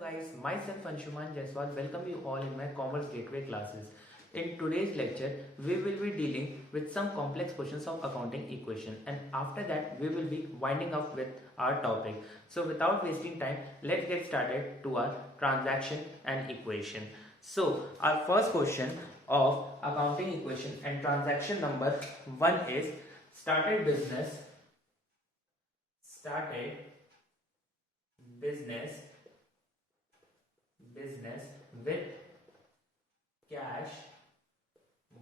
guys, myself Anshuman Jaiswal welcome you all in my Commerce Gateway classes. In today's lecture, we will be dealing with some complex questions of accounting equation, and after that we will be winding up with our topic. So without wasting time, let's get started to our transaction and equation. So our first question of accounting equation and transaction number 1 is started business with cash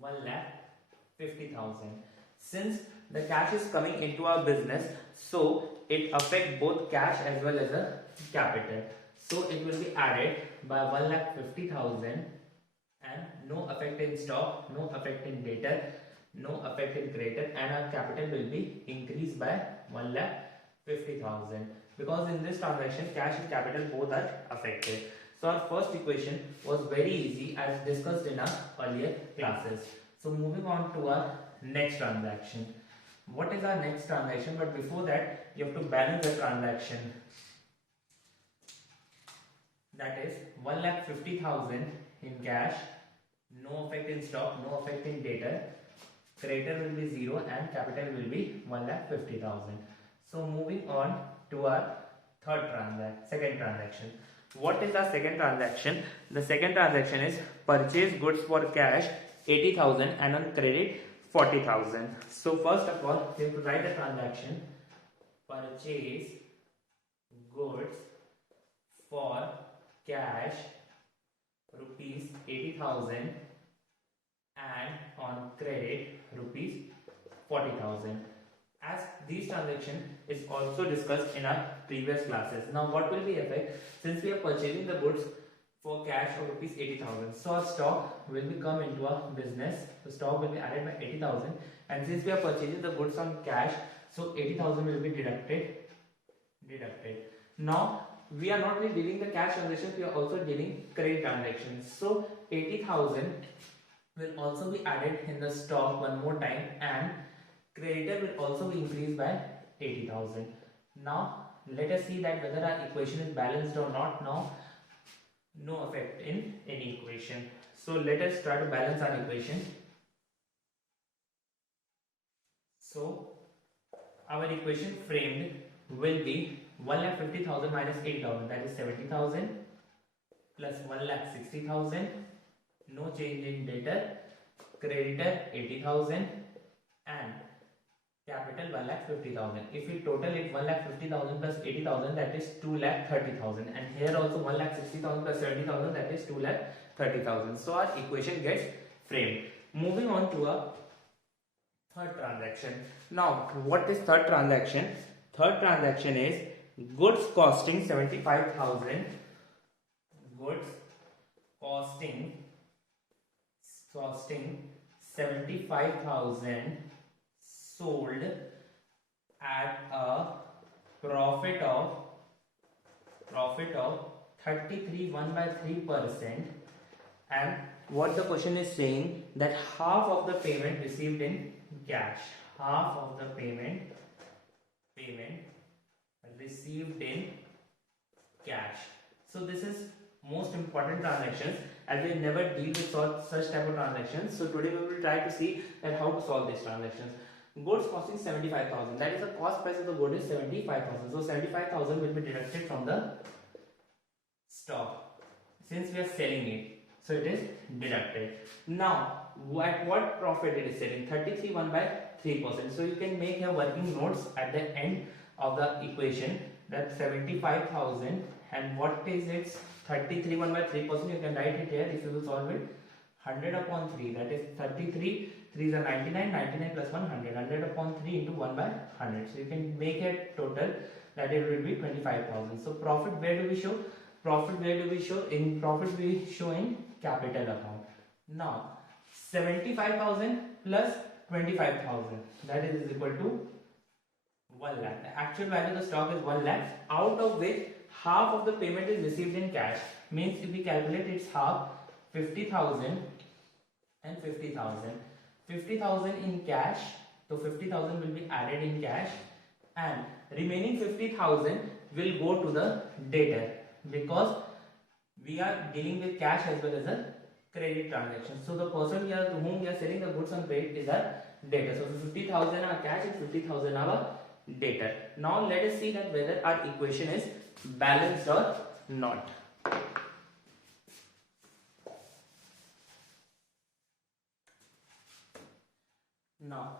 1,50,000. Since the cash is coming into our business, so it affects both cash as well as the capital. So it will be added by 1,50,000 and no effect in stock, no effect in debtor, no effect in creditor, and our capital will be increased by 1,50,000 because in this transaction cash and capital both are affected. So our first equation was very easy as discussed in our earlier classes. So moving on to our next transaction. What is our next transaction? But before that, you have to balance the transaction. That is 1,50,000 in cash, no effect in stock, no effect in debtor, creditor will be 0 and capital will be 1,50,000. So moving on to our second transaction. What is our second transaction? The second transaction is purchase goods for cash 80,000 and on credit 40,000. So first of all, we have to write the transaction. Purchase goods for cash rupees 80,000 and on credit rupees 40,000. As these transactions is also discussed in our previous classes. Now what will be effect? Since we are purchasing the goods for cash of rupees 80,000, so our stock will be come into our business. The stock will be added by 80,000, and since we are purchasing the goods on cash, so 80,000 will be deducted. Now we are not only dealing the cash transactions, we are also dealing credit transactions. So 80,000 will also be added in the stock one more time, and creditor will also be increased by 80,000. Now let us see that whether our equation is balanced or not. Now no effect in any equation. So let us try to balance our equation. So our equation framed will be 1,50,000 minus 8,000, that is 70,000, plus 1,60,000, no change in debtor, creditor 80,000 and capital 1,50,000. If we total it 1,50,000 plus 80,000, that is 2,30,000, and here also 1,60,000 plus 70,000, that is 2,30,000. So our equation gets framed. Moving on to a third transaction. Now what is third transaction? Third transaction is goods costing 75,000. Goods costing 75,000 sold at a profit of 33.13%, and what the question is saying that half of the payment received in cash, half of the payment received in cash. So this is most important transactions as we never deal with such type of transactions. So today we will try to see that how to solve these transactions. Goods costing 75,000, that is the cost price of the good is 75,000. So 75,000 will be deducted from the stock since we are selling it. So it is deducted. Now at what profit it is selling? 33.1 by 3%. So you can make your working notes at the end of the equation that 75,000 and what is its 33.1 by 3%. You can write it here if you will solve it. 100 upon 3, that is 33, 3 is a 99, 99 plus 100, 100 upon 3 into 1 by 100. So you can make a total that it will be 25,000. So profit where do we show? Profit where do we show? In profit we show in capital account. Now 75,000 plus 25,000, that is equal to 1 lakh. The actual value of the stock is 1 lakh, out of which half of the payment is received in cash. Means if we calculate its half, 50,000 and 50,000. 50,000 in cash, so 50,000 will be added in cash, and remaining 50,000 will go to the debtor because we are dealing with cash as well as a credit transaction. So the person here to whom we are selling the goods on credit is our debtor. So 50,000 are cash and 50,000 are debtor. Now let us see that whether our equation is balanced or not. Now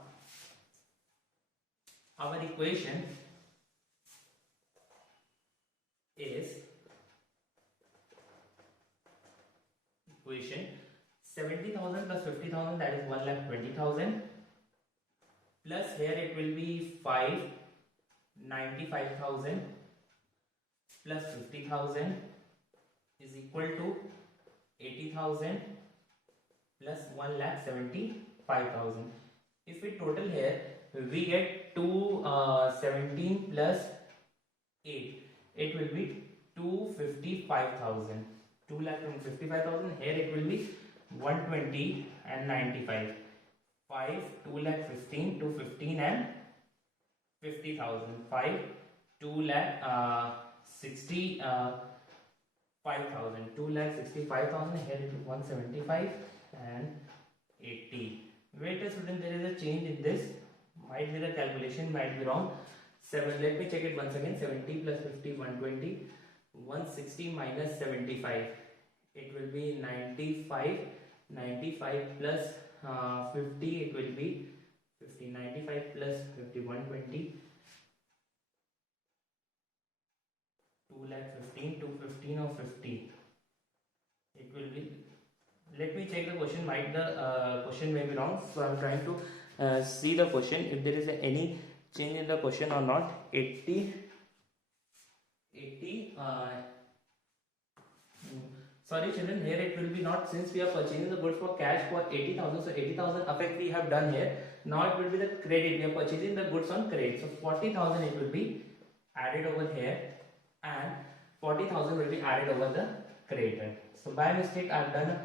our equation is equation 70,000 plus 50,000, that is 1,20,000, plus here it will be 95,000 plus 50,000 is equal to 80,000 plus 1,75,000. If we total here, we get 217 plus 8. It will be 255,000. 2,55,000. Here it will be 120 and 95. 5, 2,15, 215 and 50,000. 5, 2,65,000. 2,65,000. Here it is 175 and 80. Wait a student, there is a change in this. Might be the calculation might be wrong. 7. Let me check it once again. 70 plus 50, 120. 160 minus 75. It will be 95. 95 plus 50. It will be 50. 95 plus 50, 120. 2,15, 215 or 50. It will be. Let me check the question. Might the question may be wrong. So I am trying to see the question if there is any change in the question or not. 80. Sorry children, here it will be not, since we are purchasing the goods for cash for 80,000. So 80,000 effect we have done here. Now it will be the credit. We are purchasing the goods on credit. So 40,000 it will be added over here and 40,000 will be added over the creditor. So by mistake I have done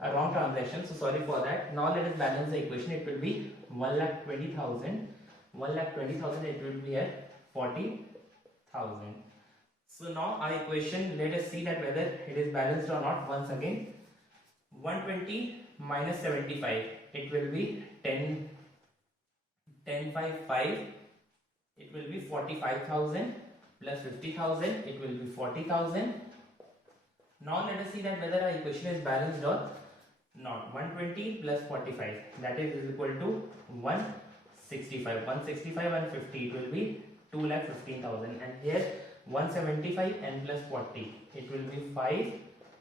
a wrong transaction, so sorry for that. Now let us balance the equation. It will be 1,20,000. 1,20,000 it will be at 40,000. So now our equation, let us see that whether it is balanced or not. Once again, 120 minus 75, it will be 10 by 5, it will be 45,000 plus 50,000, it will be 40,000. Now let us see that whether our equation is balanced or not. 120 plus 45, that is equal to 165. 165 and 50, it will be 2,15,000. And here 175 and plus 40, it will be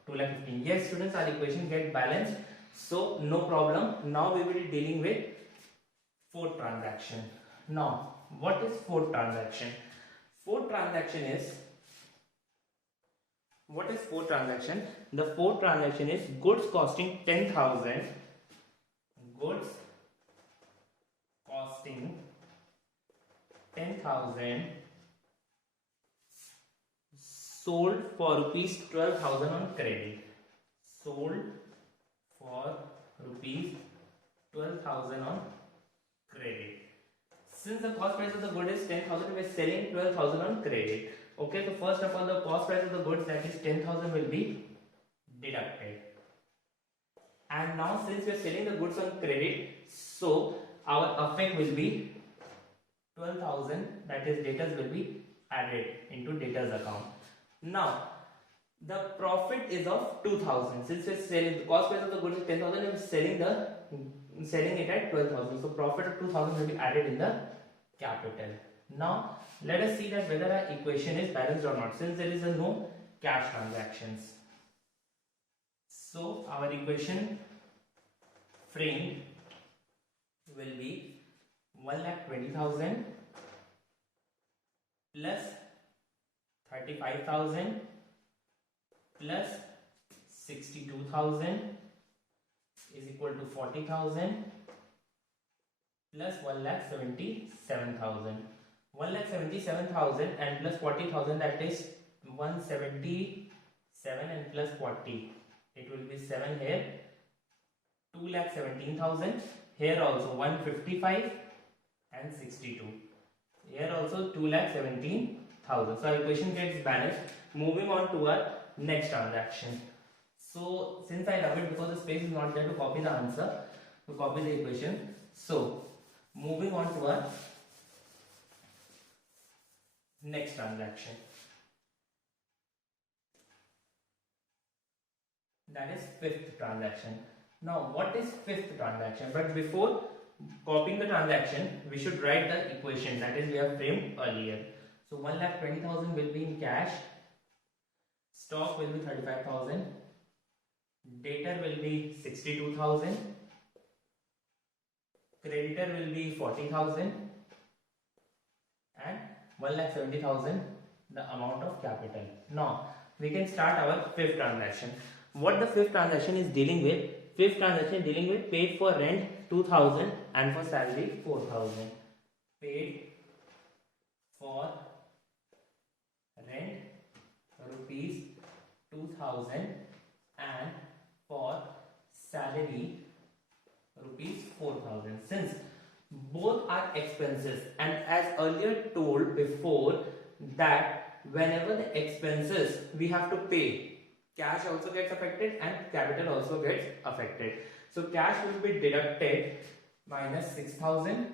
2,15,000. Yes students, our equation get balanced, so no problem. Now we will be dealing with fourth transaction. Now what is fourth transaction? Fourth transaction is, what is fourth transaction? The fourth transaction is goods costing 10,000. Goods costing 10,000 sold for rupees 12,000 on credit. Sold for rupees 12,000 on credit. Since the cost price of the good is 10,000, we are selling 12,000 on credit. Okay, so first of all, the cost price of the goods, that is 10,000, will be deducted. And now since we are selling the goods on credit, so our effect will be 12,000, that is debtors, will be added into debtors account. Now the profit is of 2,000. Since we are selling, the cost price of the goods is 10,000, and we are selling it at 12,000. So profit of 2,000 will be added in the capital. Now let us see that whether our equation is balanced or not, since there is no cash transactions. So our equation framed will be 1,20,000 plus 35,000 plus 62,000 is equal to 40,000 plus 1,77,000. 1,77,000 and plus 40,000, that is 177 and plus 40. It will be 7 here. 2,17,000. Here also 155 and 62. Here also 2,17,000. So our equation gets balanced. Moving on to our next transaction. So since I love it because the space is not there to copy the answer, to copy the equation. So moving on to our next transaction, that is fifth transaction. Now what is fifth transaction? But before copying the transaction, we should write the equation that is we have framed earlier. So 1,20,000 will be in cash, stock will be 35,000, debtor will be 62,000, creditor will be 40,000, and 1,70,000 the amount of capital. Now we can start our fifth transaction. What the fifth transaction is dealing with? Fifth transaction dealing with paid for rent 2,000 and for salary 4,000. Paid for rent rupees 2,000 and for salary rupees 4,000. Since both are expenses, and as earlier told before that whenever the expenses we have to pay, cash also gets affected and capital also gets affected. So cash will be deducted minus 6,000.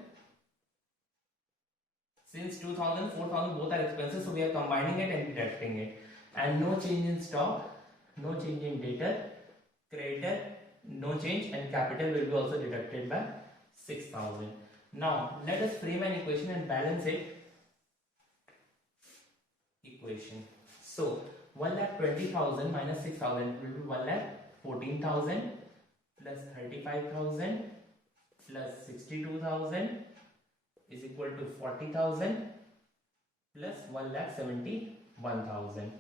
Since 2,000, 4,000 both are expenses, so we are combining it and deducting it. And no change in stock, no change in debtor, creditor, no change, and capital will be also deducted by 6,000. Now let us frame an equation and balance it. Equation. So 1,20,000 minus 6,000 will be 1,14,000 plus 35,000 plus 62,000 is equal to 40,000 plus 1,71,000.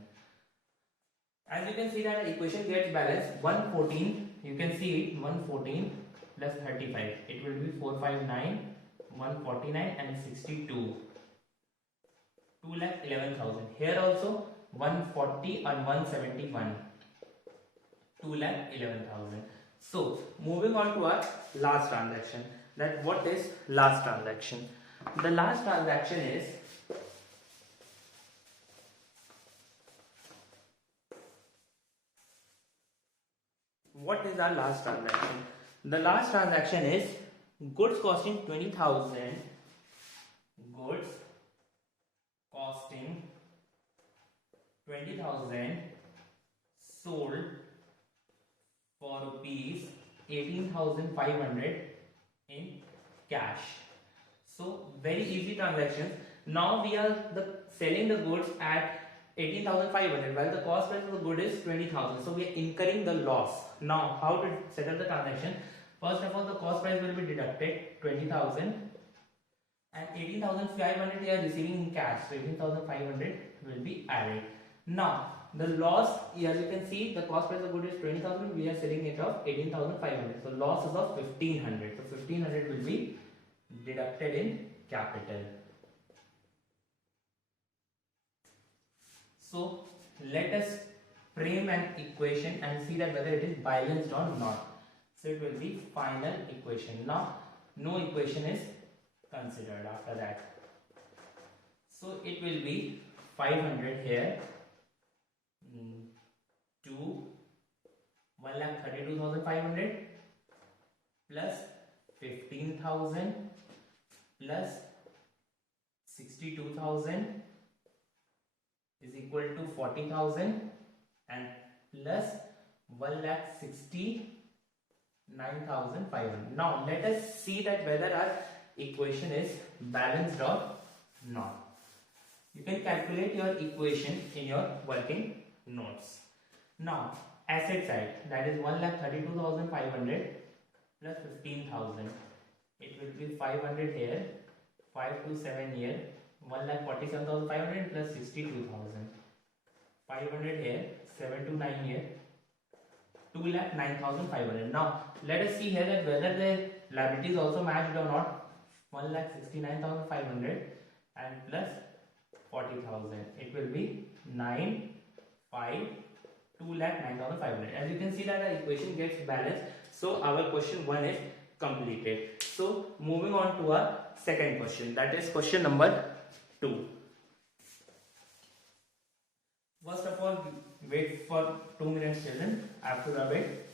As you can see that the equation gets balanced. 114, you can see it, 114 plus 35, it will be 459, 149 and 62, 2,11,000. Here also 140 and 171, 2,11,000. So moving on to our last transaction. That what is last transaction? The last transaction is what is our last transaction? The last transaction is goods costing 20,000. Goods costing 20,000 sold for rupees 18,500 in cash. So very easy transactions. Now we are selling the goods at 18,500 while the cost price of the good is 20,000. So we are incurring the loss. Now how to settle the transaction? First of all, the cost price will be deducted 20,000 and 18,500 we are receiving in cash. So 18,500 will be added. Now the loss, as you can see, the cost price of good is 20,000. We are selling it of 18,500. So loss is of 1,500. So 1,500 will be deducted in capital. So let us frame an equation and see that whether it is balanced or not. So it will be final equation. Now no equation is considered after that. So it will be 500 here to 1,32,500 plus 15,000 plus 62,000 is equal to 40,000 and plus 1,69,500. Now let us see that whether our equation is balanced or not. You can calculate your equation in your working notes. Now asset side, that is 1,32,500 plus 15,000. It will be 500 here, 5 to 7 here, 1,47,500 plus 62,000. 500 here, 7 to 9 here, 2,09,500. Now let us see here that whether the liabilities also matched or not. 1,69,500 and plus 40,000. It will be 9, 5, 2,09,500. As you can see that the equation gets balanced. So our question 1 is completed. So moving on to our second question, that is question number 2. First of all, Wait for 2 minutes, children. I have to rub it.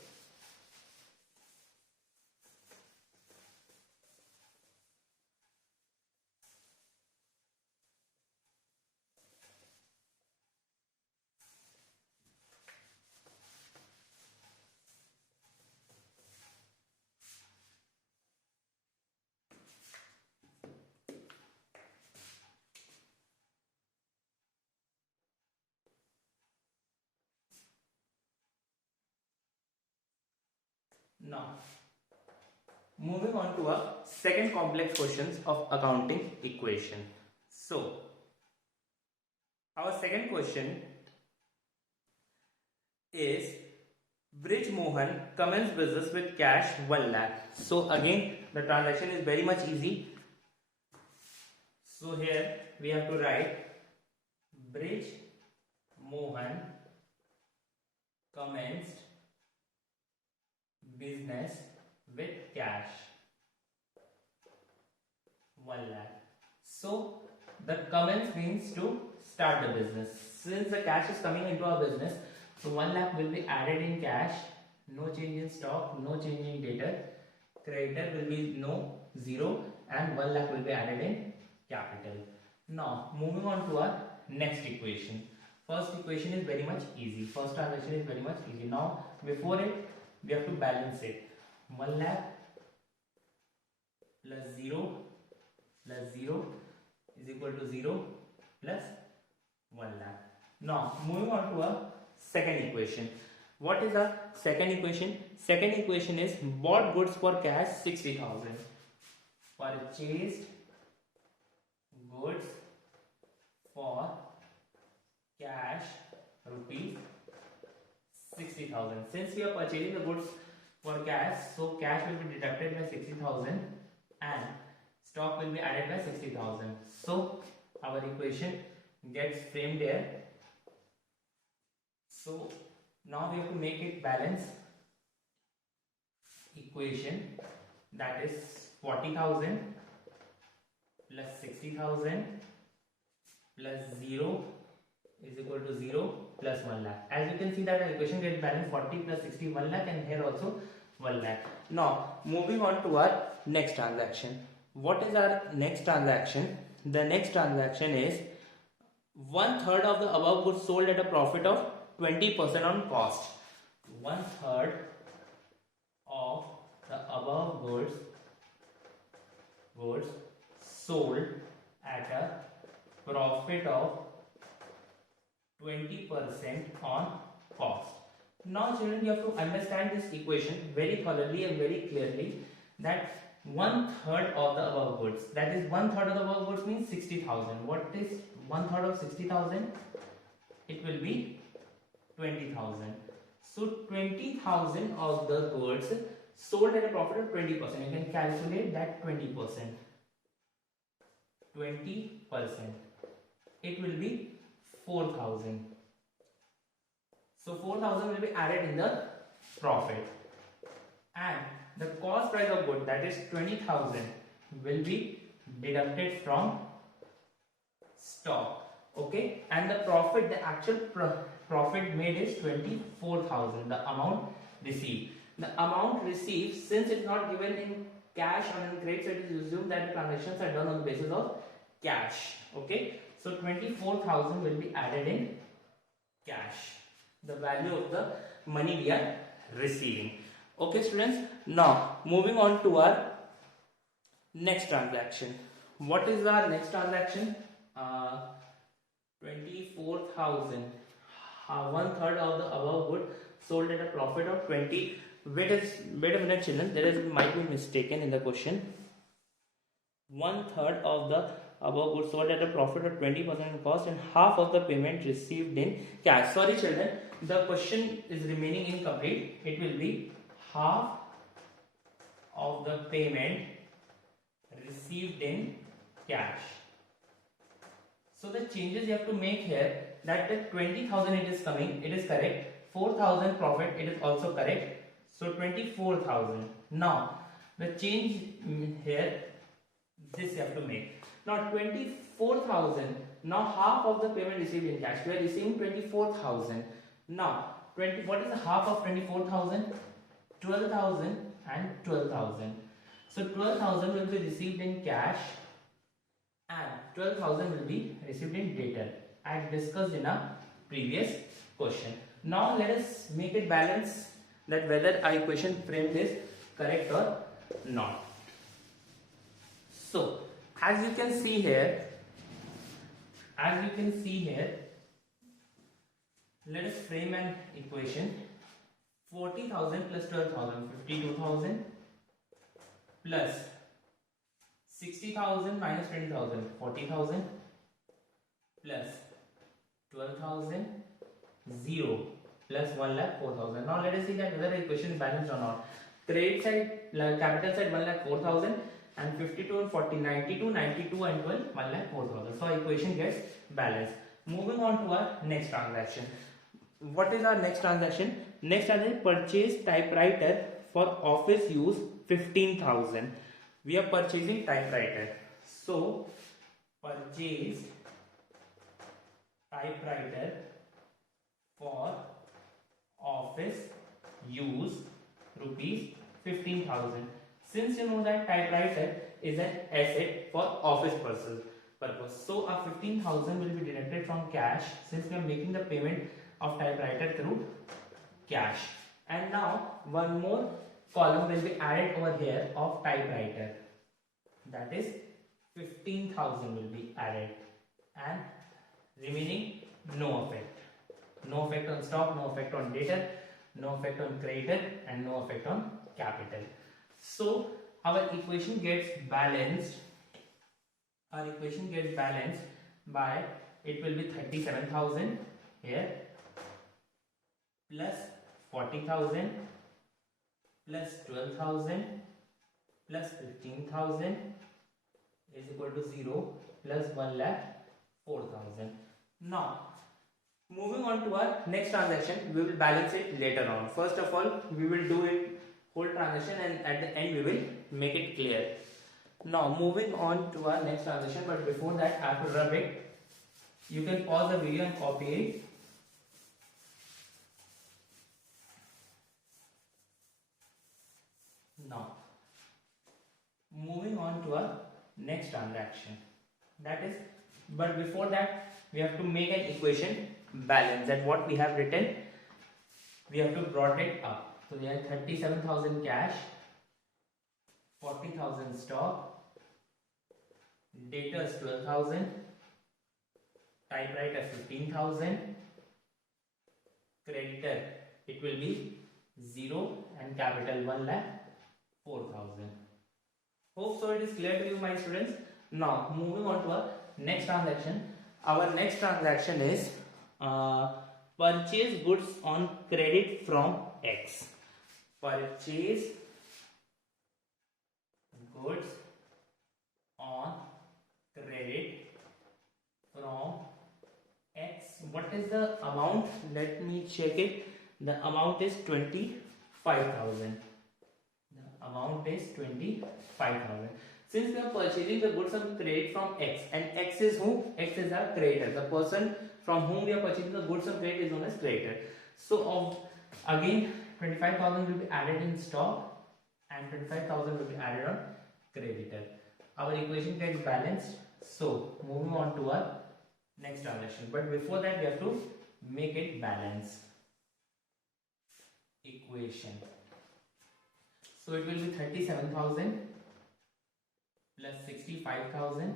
Now, moving on to a second complex questions of accounting equation. So, our second question is Brij Mohan commenced business with cash 1 lakh. So again, the transaction is very much easy. So here we have to write Brij Mohan commenced business with cash 1 lakh. So the commence means to start the business. Since the cash is coming into our business, so 1 lakh will be added in cash, no change in stock, no change in debtor, creditor will be no, 0, and 1 lakh will be added in capital. Now moving on to our next equation. First equation is very much easy. First transaction is very much easy. Now before it, we have to balance it. 1 lakh plus 0 is equal to 0 plus 1 lakh. Now moving on to our second equation. What is our second equation? Second equation is bought goods for cash 60,000. Purchased goods for cash rupees 60,000. Since we are purchasing the goods for cash, so cash will be deducted by 60,000 and stock will be added by 60,000. So our equation gets framed here. So now we have to make it balance equation, that is 40,000 plus 60,000 plus 0 is equal to 0 plus 1 lakh. As you can see that the equation gets balanced, 40 plus 60 1 lakh, and here also 1 lakh. Now moving on to our next transaction. What is our next transaction? The next transaction is 1/3 of the above goods sold at a profit of 20% on cost. 1/3 of the above goods sold at a profit of 20% on cost. Now children, you have to understand this equation very thoroughly and very clearly, that 1/3 of the above goods, that is 1/3 of the above goods means 60,000. What is 1/3 of 60,000? It will be 20,000. So 20,000 of the goods sold at a profit of 20%. You can calculate that 20%. 20%. It will be 4,000. So 4,000 will be added in the profit, and the cost price of good, that is 20,000, will be deducted from stock. Okay, and the profit, the actual profit made is 24,000. The amount received. The amount received, since it's not given in cash or in credit, so it is assumed that the transactions are done on the basis of cash. Okay, so 24,000 will be added in cash, the value of the money we are receiving. Okay students, now moving on to our next transaction. What is our next transaction? 24,000. 1/3 of the above good sold at a profit of 20. Wait a minute children, there is might be mistaken in the question. 1/3 of the above goods sold at a profit of 20% cost, and half of the payment received in cash. Sorry children, the question is remaining incomplete. It will be half of the payment received in cash. So the changes you have to make here, that the 20,000 it is coming, it is correct. 4,000 profit, it is also correct. So 24,000. Now the change here, this you have to make. Now 24,000. Now half of the payment received in cash. We are receiving 24,000. Now 20, what is the half of 24,000? 12,000 and 12,000. So 12,000 will be received in cash and 12,000 will be received in data, as discussed in a previous question. Now let us make it balance, that whether our equation framed is correct or not. So as you can see here, let us frame an equation. 40,000 plus 12,000, 52,000, plus 60,000 minus 20,000, 40,000, plus 12,000, 0, plus 1,04,000. Now let us see that whether the equation is balanced or not. Credit side, capital side 1,04,000, and 52 and 40, 92, 92 and 12, 1,04,000. So equation gets balanced. Moving on to our next transaction. What is our next transaction? Next transaction, purchase typewriter for office use, 15,000. We are purchasing typewriter. So purchase typewriter for office use, rupees 15,000. Since you know that typewriter is an asset for office purpose, so our 15,000 will be deducted from cash, since we are making the payment of typewriter through cash. And now one more column will be added over here of typewriter, that is 15,000 will be added, and remaining no effect. No effect on stock, no effect on debtor, no effect on creditor, and no effect on capital. So our equation gets balanced. By, it will be 37,000 here, plus 40,000, plus 12,000, plus 15,000 is equal to 0, plus 1,04,000. Now moving on to our next transaction, we will balance it later on. First of all, we will do it whole transaction, and at the end we will make it clear. Now moving on to our next transaction, but before that I have to rub it. You can pause the video and copy it. Now moving on to our next transaction, that is, but before that we have to make an equation balance. That what we have written, we have to brought it up. So we have 37,000 cash, 40,000 stock, debtors 12,000, typewriter 15,000, creditor it will be 0, and capital 1,04,000. Hope so it is clear to you, my students. Now moving on to our next transaction. Our next transaction is purchase goods on credit from X. Purchase goods on credit from X. What is the amount? Let me check it. The amount is 25,000. The amount is 25,000. Since we are purchasing the goods on credit from X, and X is who? X is our creditor. The person from whom we are purchasing the goods on credit is known as creditor. So again 25,000 will be added in stock, and 25,000 will be added on creditor. Our equation gets balanced. So moving on to our next transaction, but before that we have to make it balanced equation. So it will be 37,000 plus 65,000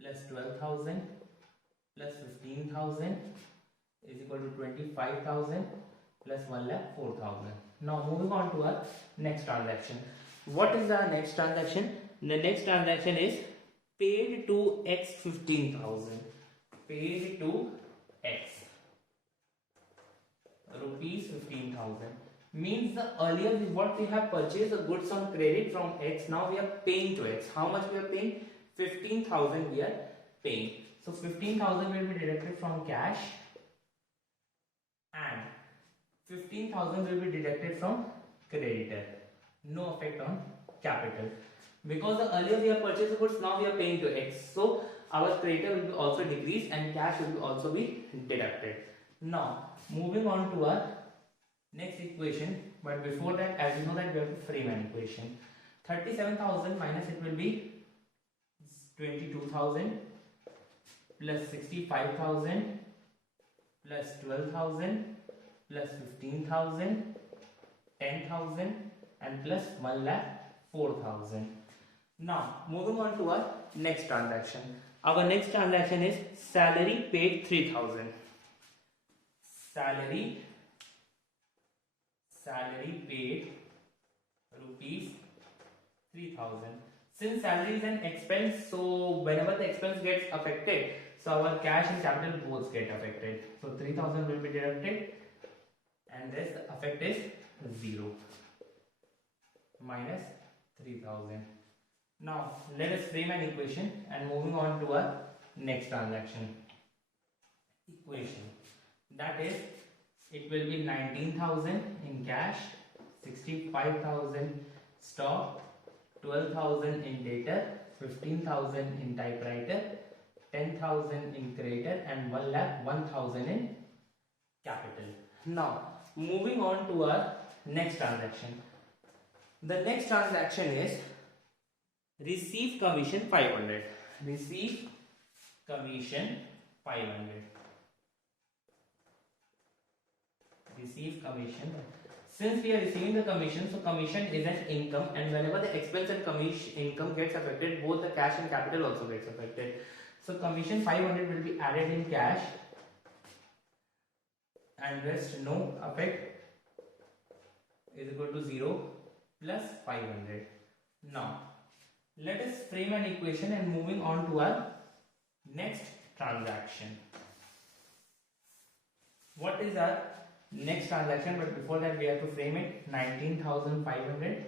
plus 12,000 plus 15,000 is equal to 25,000 plus 1,04,000. Now moving on to our next transaction. What is our next transaction? The next transaction is paid to X 15,000. Paid to X rupees 15,000. Means the earlier what we have purchased the goods on credit from X, now we are paying to X. How much we are paying? 15,000 we are paying. So 15,000 will be deducted from cash, and 15,000 will be deducted from creditor. No effect on capital, because the earlier we have purchased the goods, now we are paying to X. So our creditor will be also decreased, and cash will also be deducted. Now moving on to our next equation, but before that, as you know that we have to frame an equation. 37,000 minus it will be 22,000 plus 65,000 plus 12,000 plus 15,000, 10,000 and plus 1,04,000. Now moving on to our next transaction. Our next transaction is salary paid 3,000. Salary paid rupees 3,000. Since salary is an expense, so whenever the expense gets affected, so our cash and capital both get affected. So 3,000 will be deducted and this effect is 0 minus 3,000. Now let us frame an equation and moving on to our next transaction equation. That is, it will be 19,000 in cash, 65,000 stock, 12,000 in debtor, 15,000 in typewriter, 10,000 in creditor and 1,01,000 in capital. Now moving on to our next transaction. The next transaction is receive commission 500. Receive commission 500. Receive commission. Since we are receiving the commission, so commission is an income, and whenever the expense and commission income gets affected, both the cash and capital also gets affected. So commission 500 will be added in cash and rest no effect is equal to 0 plus 500. Now let us frame an equation and moving on to our next transaction. What is our next transaction? But before that we have to frame it. 19,500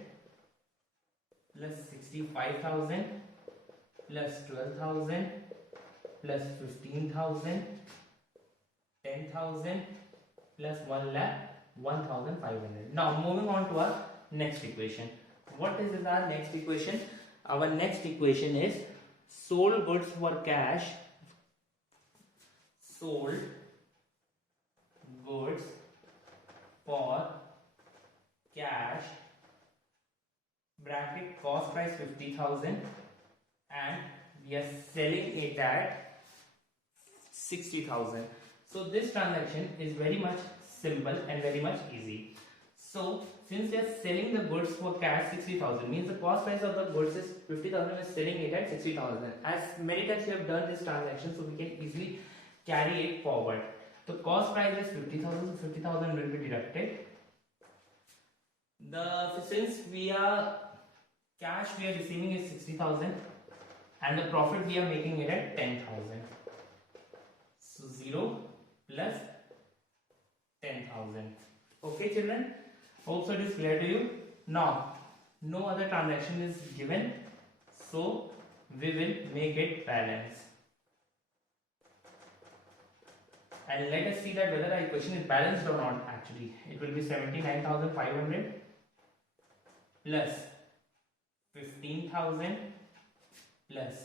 plus 65,000 plus 12,000 plus 15,000, 10,000 plus 1,05,000. Now moving on to our next equation. What is our next equation? Our next equation is sold goods for cash. Sold goods for cash, bracket cost price 50,000 and we are selling it at 60,000. So this transaction is very much simple and very much easy. So since we are selling the goods for cash 60,000, means the cost price of the goods is 50,000, is selling it at 60,000. As many times we have done this transaction, so we can easily carry it forward. The cost price is 50,000, so 50,000 will be deducted. Since we are cash we are receiving is 60,000 and the profit we are making it at 10,000. So 0 plus 10,000. Okay children, hope so it is clear to you. Now no other transaction is given, so we will make it balance. And let us see that whether our equation is balanced or not. Actually it will be 79,500 plus 15,000 plus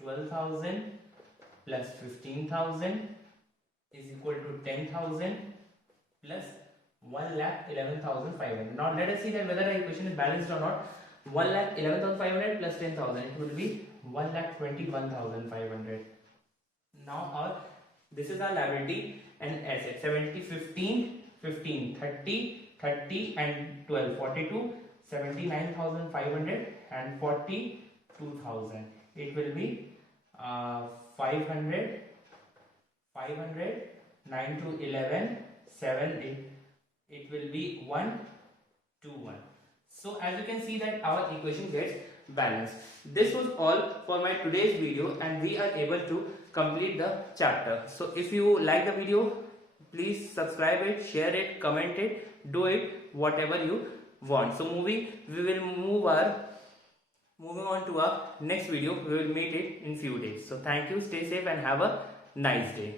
12,000 plus 15,000 is equal to 10,000 plus 1,11,500. Now let us see that whether our equation is balanced or not. 1,11,500 plus 10,000, it will be 1,21,500. Now this is our liability and asset. 70, 15, 15, 30, 30 and 12, 42, 79,500 and 42,000. It will be 500, 9 to 11, 7, it will be 1, 2, 1. So as you can see that our equation gets balanced. This was all for my today's video and we are able to complete the chapter. So if you like the video, please subscribe it, share it, comment it, do it whatever you want. So moving on to our next video. We will meet it in few days. So thank you, stay safe and have a nice day.